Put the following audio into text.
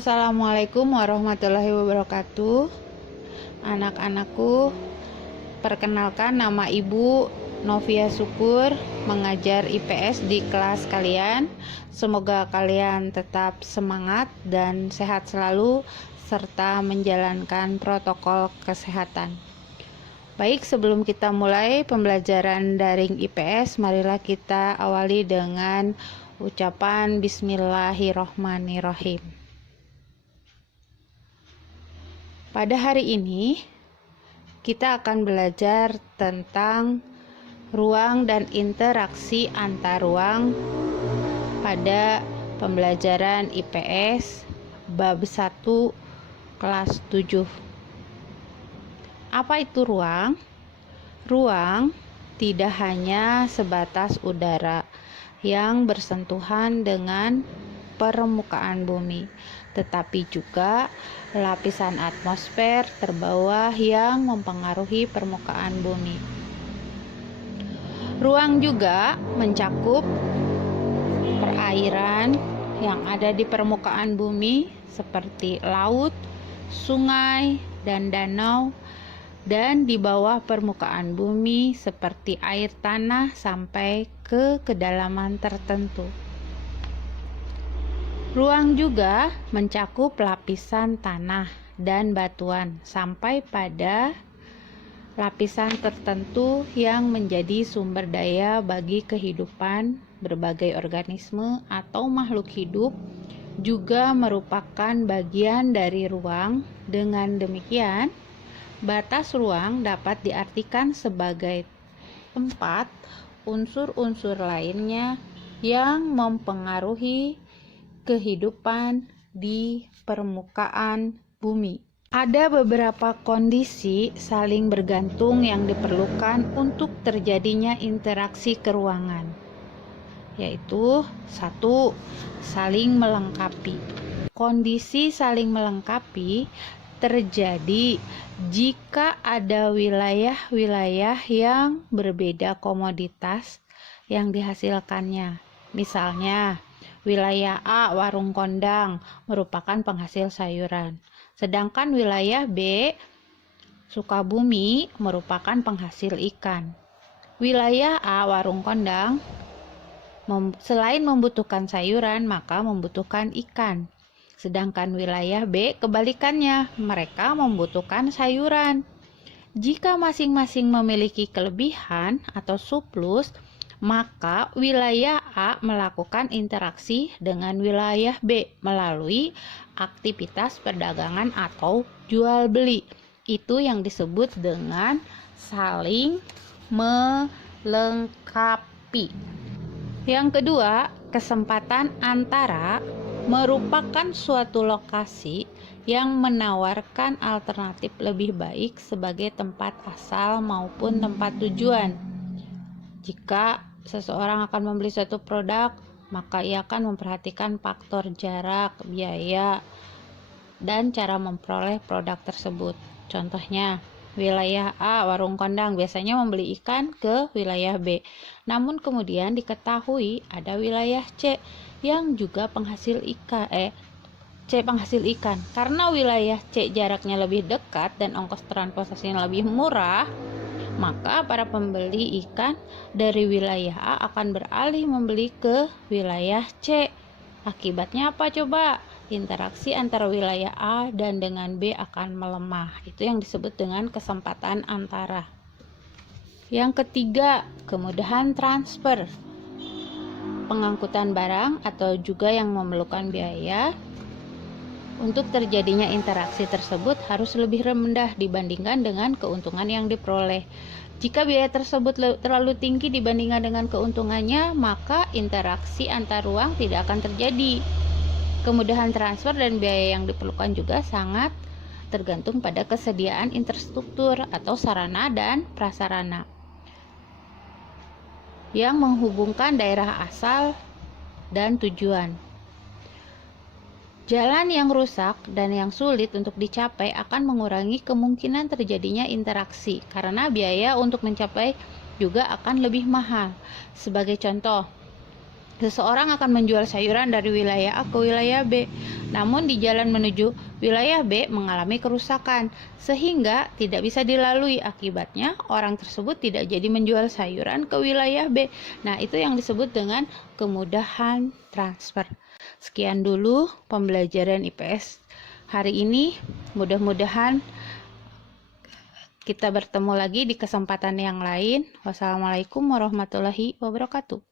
Assalamualaikum warahmatullahi wabarakatuh. Anak-anakku, perkenalkan nama Ibu Novia Syukur, mengajar IPS di kelas kalian. Semoga kalian tetap semangat dan sehat selalu serta menjalankan protokol kesehatan. Baik, sebelum kita mulai pembelajaran daring IPS, marilah kita awali dengan ucapan Bismillahirrohmanirrohim. Pada hari ini, kita akan belajar tentang ruang dan interaksi antar ruang pada pembelajaran IPS bab 1 kelas 7. Apa itu ruang? Ruang tidak hanya sebatas udara yang bersentuhan dengan permukaan bumi, tetapi juga lapisan atmosfer terbawah yang mempengaruhi permukaan bumi. Ruang juga mencakup perairan yang ada di permukaan bumi seperti laut, sungai, dan danau, dan di bawah permukaan bumi seperti air tanah sampai ke kedalaman tertentu. Ruang juga mencakup lapisan tanah dan batuan sampai pada lapisan tertentu yang menjadi sumber daya bagi kehidupan berbagai organisme atau makhluk hidup juga merupakan bagian dari ruang. Dengan demikian, batas ruang dapat diartikan sebagai tempat unsur-unsur lainnya yang mempengaruhi kehidupan di permukaan bumi. Ada beberapa kondisi saling bergantung yang diperlukan untuk terjadinya interaksi keruangan, yaitu 1. Saling melengkapi. Kondisi saling melengkapi terjadi jika ada wilayah-wilayah yang berbeda komoditas yang dihasilkannya. Misalnya, wilayah A, warung kondang, merupakan penghasil sayuran. Sedangkan wilayah B, Sukabumi, merupakan penghasil ikan. Wilayah A, warung kondang, selain membutuhkan sayuran, maka membutuhkan ikan. Sedangkan wilayah B, kebalikannya, mereka membutuhkan sayuran. Jika masing-masing memiliki kelebihan atau surplus, maka wilayah A melakukan interaksi dengan wilayah B melalui aktivitas perdagangan atau jual beli. Itu yang disebut dengan saling melengkapi. Yang kedua, kesempatan antara merupakan suatu lokasi yang menawarkan alternatif lebih baik sebagai tempat asal maupun tempat tujuan. Jika seseorang akan membeli suatu produk, maka ia akan memperhatikan faktor jarak, biaya, dan cara memperoleh produk tersebut. Contohnya, wilayah A, warung kondang, biasanya membeli ikan ke wilayah B. Namun kemudian diketahui ada wilayah C yang juga penghasil ikan. Karena wilayah C jaraknya lebih dekat dan ongkos transportasinya lebih murah, maka para pembeli ikan dari wilayah A akan beralih membeli ke wilayah C. Akibatnya apa coba? Interaksi antara wilayah A dan dengan B akan melemah. Itu yang disebut dengan kesempatan antara. Yang ketiga, kemudahan transfer. Pengangkutan barang atau juga yang memerlukan biaya. Untuk terjadinya interaksi tersebut harus lebih rendah dibandingkan dengan keuntungan yang diperoleh. Jika biaya tersebut terlalu tinggi dibandingkan dengan keuntungannya, maka interaksi antar ruang tidak akan terjadi. Kemudahan transfer dan biaya yang diperlukan juga sangat tergantung pada kesediaan infrastruktur atau sarana dan prasarana yang menghubungkan daerah asal dan tujuan. Jalan yang rusak dan yang sulit untuk dicapai akan mengurangi kemungkinan terjadinya interaksi karena biaya untuk mencapai juga akan lebih mahal. Sebagai contoh, Seseorang akan menjual sayuran dari wilayah A ke wilayah B, namun di jalan menuju wilayah B mengalami kerusakan, sehingga tidak bisa dilalui. Akibatnya, orang tersebut tidak jadi menjual sayuran ke wilayah B. Nah, itu yang disebut dengan kemudahan transfer. Sekian dulu pembelajaran IPS hari ini. Mudah-mudahan kita bertemu lagi di kesempatan yang lain. Wassalamualaikum warahmatullahi wabarakatuh.